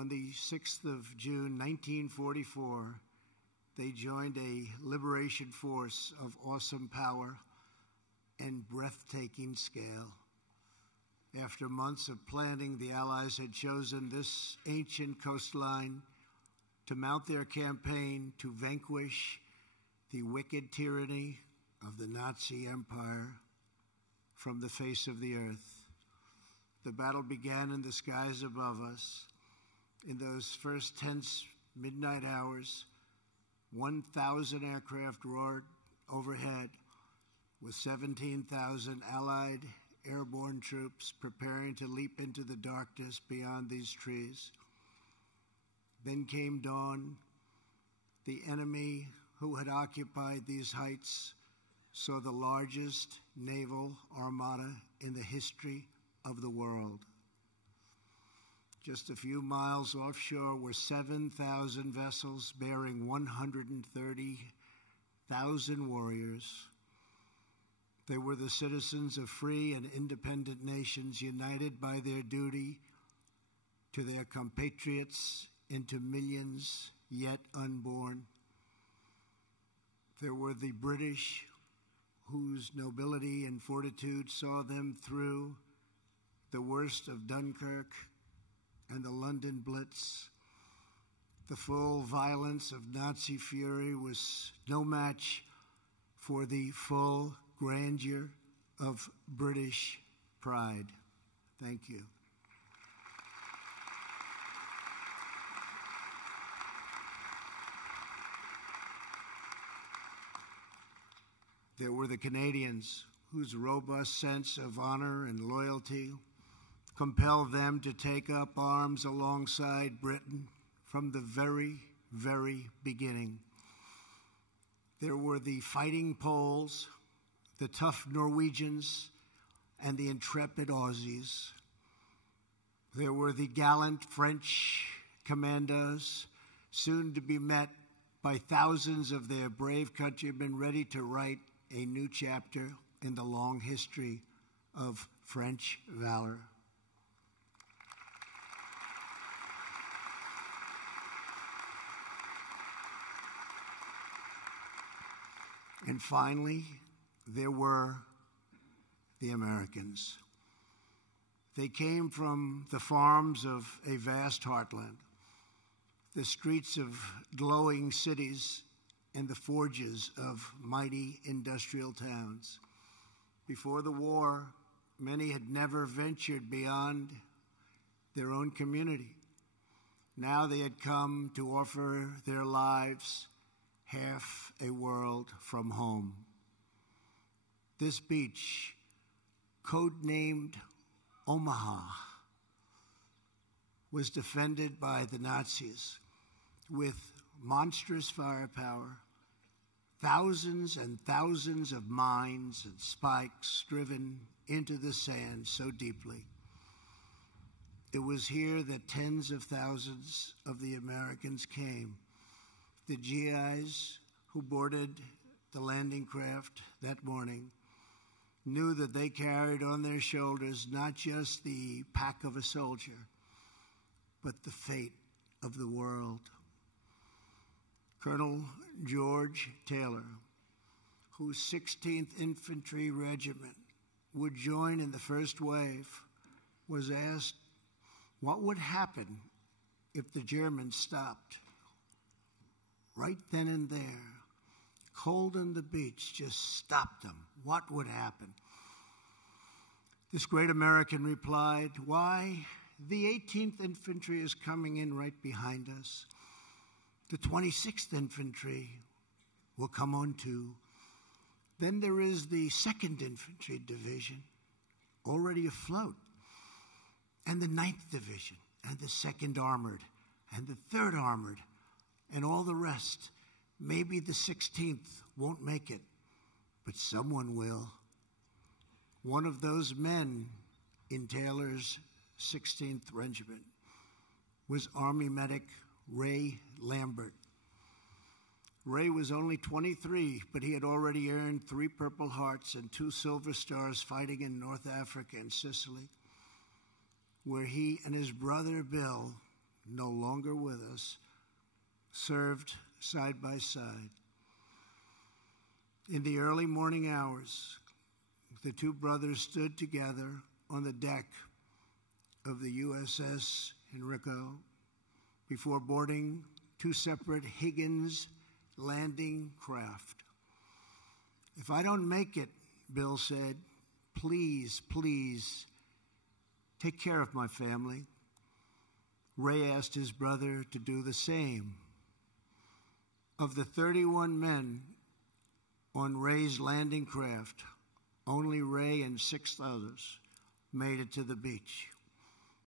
On the 6th of June, 1944, they joined a liberation force of awesome power and breathtaking scale. After months of planning, the Allies had chosen this ancient coastline to mount their campaign to vanquish the wicked tyranny of the Nazi Empire from the face of the earth. The battle began in the skies above us. In those first tense midnight hours, 1,000 aircraft roared overhead with 17,000 Allied airborne troops preparing to leap into the darkness beyond these trees. Then came dawn. The enemy who had occupied these heights saw the largest naval armada in the history of the world. Just a few miles offshore were 7,000 vessels bearing 130,000 warriors. They were the citizens of free and independent nations, united by their duty to their compatriots into millions yet unborn. There were the British, whose nobility and fortitude saw them through the worst of Dunkirk and the London Blitz. The full violence of Nazi fury was no match for the full grandeur of British pride. Thank you. There were the Canadians, whose robust sense of honor and loyalty compelled them to take up arms alongside Britain from the very, very beginning. There were the fighting Poles, the tough Norwegians, and the intrepid Aussies. There were the gallant French commandos, soon to be met by thousands of their brave countrymen ready to write a new chapter in the long history of French valor. And finally, there were the Americans. They came from the farms of a vast heartland, the streets of glowing cities, and the forges of mighty industrial towns. Before the war, many had never ventured beyond their own community. Now they had come to offer their lives half a world from home. This beach, codenamed Omaha, was defended by the Nazis with monstrous firepower, thousands and thousands of mines and spikes driven into the sand so deeply. It was here that tens of thousands of the Americans came. The GIs who boarded the landing craft that morning knew that they carried on their shoulders not just the pack of a soldier, but the fate of the world. Colonel George Taylor, whose 16th Infantry Regiment would join in the first wave, was asked what would happen if the Germans stopped. Right then and there, cold on the beach, just stopped them. What would happen? This great American replied, "Why, the 18th Infantry is coming in right behind us. The 26th Infantry will come on too. Then there is the 2nd Infantry Division, already afloat, and the 9th Division, and the 2nd Armored, and the 3rd Armored, and all the rest. Maybe the 16th won't make it, but someone will." One of those men in Taylor's 16th Regiment was Army medic Ray Lambert. Ray was only 23, but he had already earned 3 Purple Hearts and 2 Silver Stars fighting in North Africa and Sicily, where he and his brother Bill no longer with us, served side by side. In the early morning hours, the two brothers stood together on the deck of the USS Henrico before boarding two separate Higgins landing craft. "If I don't make it," Bill said, please take care of my family." Ray asked his brother to do the same. Of the 31 men on Ray's landing craft, only Ray and 6 others made it to the beach.